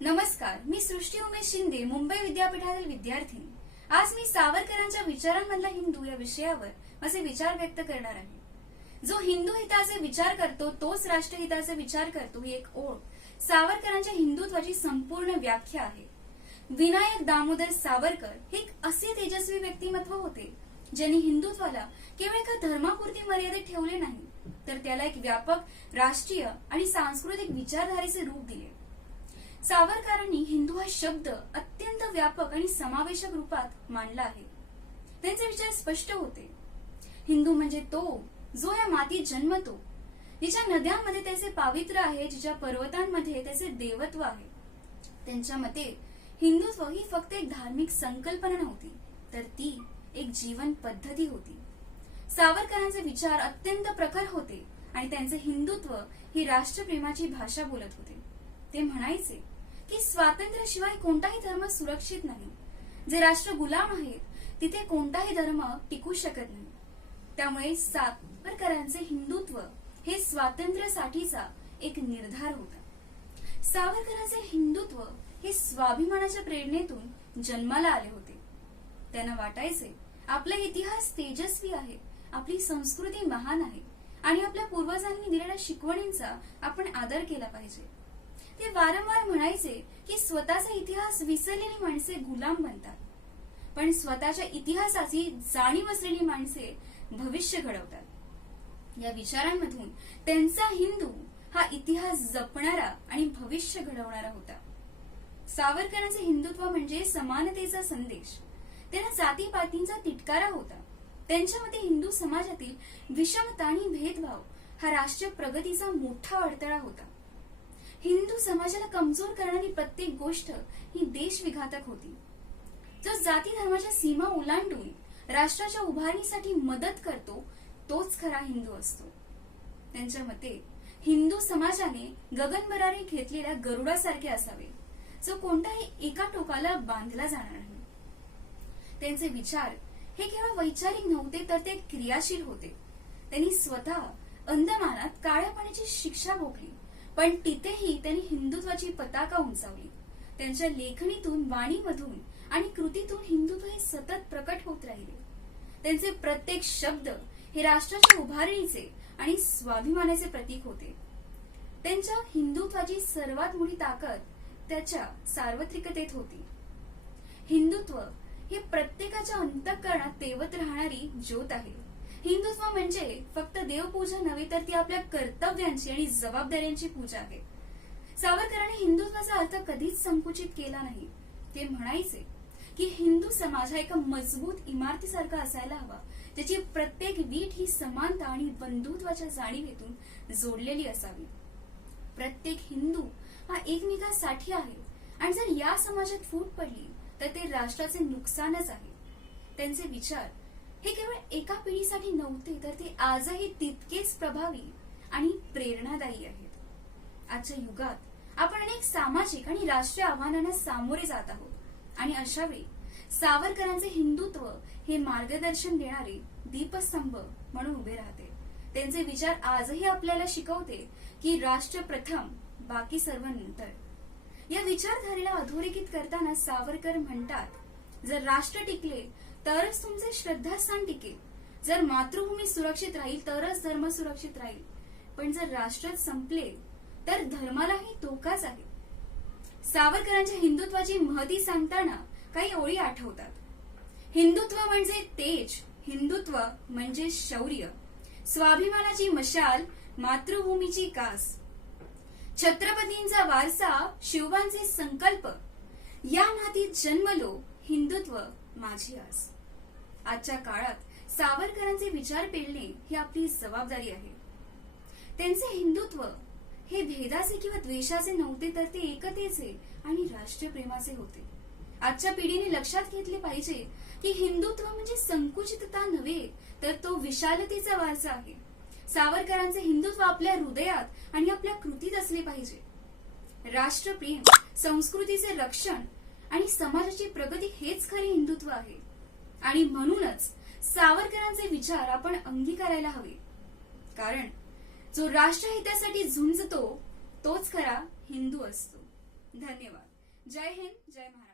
नमस्कार मी सृष्टी उमेश शिंदे मुंबई विद्यापीठातील विद्यार्थी आज मी सावरकरांच्या विचारांमधला हिंदू या विषयावर माझे विचार व्यक्त करणार आहे. जो हिंदू हिताचे विचार करतो तोच राष्ट्रहिताचे विचार करतो ही एक ओळख सावरकरांच्या हिंदुत्वाची संपूर्ण व्याख्या आहे. विनायक दामोदर सावरकर हे एक असे तेजस्वी व्यक्तिमत्व होते ज्यांनी हिंदुत्वाला केवळ एका धर्मापुरती मर्यादित ठेवले नाही तर त्याला एक व्यापक राष्ट्रीय आणि सांस्कृतिक विचारधारेचे रूप दिले. सावरकरांनी हिंदू हा शब्द अत्यंत व्यापक आणि समावेशक रूपात मांडला आहे. त्यांचे विचार स्पष्ट होते. हिंदू म्हणजे तो जो या मातीत जन्मतो. जिच्या नद्यांमध्ये त्याचे पावित्र्य आहे जिच्या पर्वतांमध्ये त्याचे देवत्व आहे. त्यांच्या मते हिंदुत्व ही फक्त एक धार्मिक संकल्पना नव्हती तर ती एक जीवन पद्धती होती. सावरकरांचे विचार अत्यंत प्रखर होते आणि त्यांचे हिंदुत्व ही राष्ट्रप्रेमाची भाषा बोलत होते. ते म्हणायचे की स्वातंत्र्याशिवाय कोणताही धर्म सुरक्षित नाही. जे राष्ट्र गुलाम आहेत तिथे कोणताही धर्म टिकू शकत नाही. त्यामुळे सावरकरांचे हिंदुत्व हे स्वातंत्र्यासाठीचा एक निर्धार होता. सावरकरांचे हिंदुत्व हे स्वाभिमानाच्या प्रेरणेतून जन्माला आले होते. त्यांना वाटायचे आपला इतिहास तेजस्वी आहे आपली संस्कृती महान आहे आणि आपल्या पूर्वजांनी दिलेल्या शिकवणींचा आपण आदर केला पाहिजे. ते वारंवार म्हणायचे की स्वतःचा इतिहास विसरलेली माणसे गुलाम बनतात. पण स्वतःच्या इतिहासाची जाणीव असलेली माणसे भविष्य घडवतात. या विचारांमधून त्यांचा हिंदू हा इतिहास जपणारा आणि भविष्य घडवणारा होता. सावरकरांचे हिंदुत्व म्हणजे समानतेचा संदेश. त्यांना जातीपातींचा तिटकारा होता. त्यांच्या मते हिंदू समाजातील विषमता आणि भेदभाव हा राष्ट्रीय प्रगतीचा मोठा अडथळा होता. हिंदू समाजाला कमजोर करणारी प्रत्येक गोष्ट ही देशविघातक होती. जो जाती धर्माच्या सीमा ओलांडून राष्ट्राच्या उभारणीसाठी मदत करतो तोच खरा हिंदू असतो. त्यांच्या मते हिंदू समाजाने गगनभरारी घेतलेल्या गरुडासारखे असावे जो कोणत्याही एका टोकाला बांधला जाणार नाही. त्यांचे विचार हे केवळ वैचारिक नव्हते तर ते क्रियाशील होते. त्यांनी स्वतः अंदमानात काळ्या पाण्याची शिक्षा भोगली. पण तिथेही त्यांनी हिंदुत्वाची पताका उंचावली. त्यांच्या लेखणीतून वाणीमधून आणि कृतीतून हिंदुत्व हे सतत प्रकट होत राहिले. त्यांचे प्रत्येक शब्द हे राष्ट्राच्या उभारणीचे आणि स्वाभिमानाचे प्रतीक होते. त्यांच्या हिंदुत्वाची सर्वात मोठी ताकद त्याच्या सार्वत्रिकतेत होती. हिंदुत्व हे प्रत्येकाच्या अंतःकरणात तेवत राहणारी ज्योत आहे. हिंदुत्व म्हणजे फक्त देवपूजा नव्हे तर ती आपल्या कर्तव्यांची आणि जबाबदाऱ्यांची पूजा आहे. सावरकरांनी हिंदुत्वाचा अर्थ कधीच संकुचित केला नाही. ते म्हणायचे की हिंदू समाज हा एका मजबूत इमारतीसारखा असायला हवा त्याची प्रत्येक वीट ही समानता आणि बंधुत्वाच्या जाणीवेतून जोडलेली असावी. प्रत्येक हिंदू हा एकमेकांसाठी आहे आणि जर या समाजात फूट पडली तर ते राष्ट्राचे नुकसानच आहे. त्यांचे विचार हे केवळ एका पिढीसाठी नव्हते तर ते आजही तितकेच प्रभावी आणि प्रेरणादायी आहेत. आजच्या युगात आपण अनेक सामाजिक आणि राष्ट्रीय आव्हानांना सामोरे जात आहोत आणि अशा वेळी सावरकरांचे हिंदुत्व हे मार्गदर्शन देणारे दीपस्तंभ म्हणून उभे राहते. त्यांचे विचार आजही आपल्याला शिकवते की राष्ट्र प्रथम बाकी सर्व नंतर. या विचारधारेला अधोरेखित करताना सावरकर म्हणतात जर राष्ट्र टिकले तरच तुमचे श्रद्धास्थान टिकेल. जर मातृभूमी सुरक्षित राहील तरच धर्म सुरक्षित राहील. पण जर राष्ट्रच संपले तर धर्मालाही धोकाच आहे. सावरकरांच्या हिंदुत्वाची महती सांगताना काही ओळी आठवतात. हिंदुत्व म्हणजे तेज हिंदुत्व म्हणजे शौर्य. स्वाभिमानाची मशाल मातृभूमीची कास. छत्रपतींचा वारसा शिवबांचे संकल्प. या मातीत जन्मलो हिंदुत्व. माझी आस. आजच्या काळात सावरकरांचे विचार पेलणे ही आपली जबाबदारी आहे. त्यांचे हिंदुत्व हे भेदाचे किंवा द्वेषाचे नव्हते तर ते एकतेचे आणि राष्ट्रप्रेमाचे होते. आजच्या पिढीने लक्षात घेतले पाहिजे की हिंदुत्व म्हणजे संकुचितता नव्हे तर तो विशालतेचा वारसा आहे. सावरकरांचे हिंदुत्व आपल्या हृदयात आणि आपल्या कृतीत असले पाहिजे. राष्ट्रप्रेम संस्कृतीचे रक्षण आणि समाजाची प्रगती हेच खरे हिंदुत्व आहे. आणि म्हणूनच सावरकरांचे विचार आपण अंगीकारायला हवे. कारण जो राष्ट्रहितासाठी झुंजतो तोच खरा हिंदू असतो. धन्यवाद. जय हिंद जय महाराष्ट्र.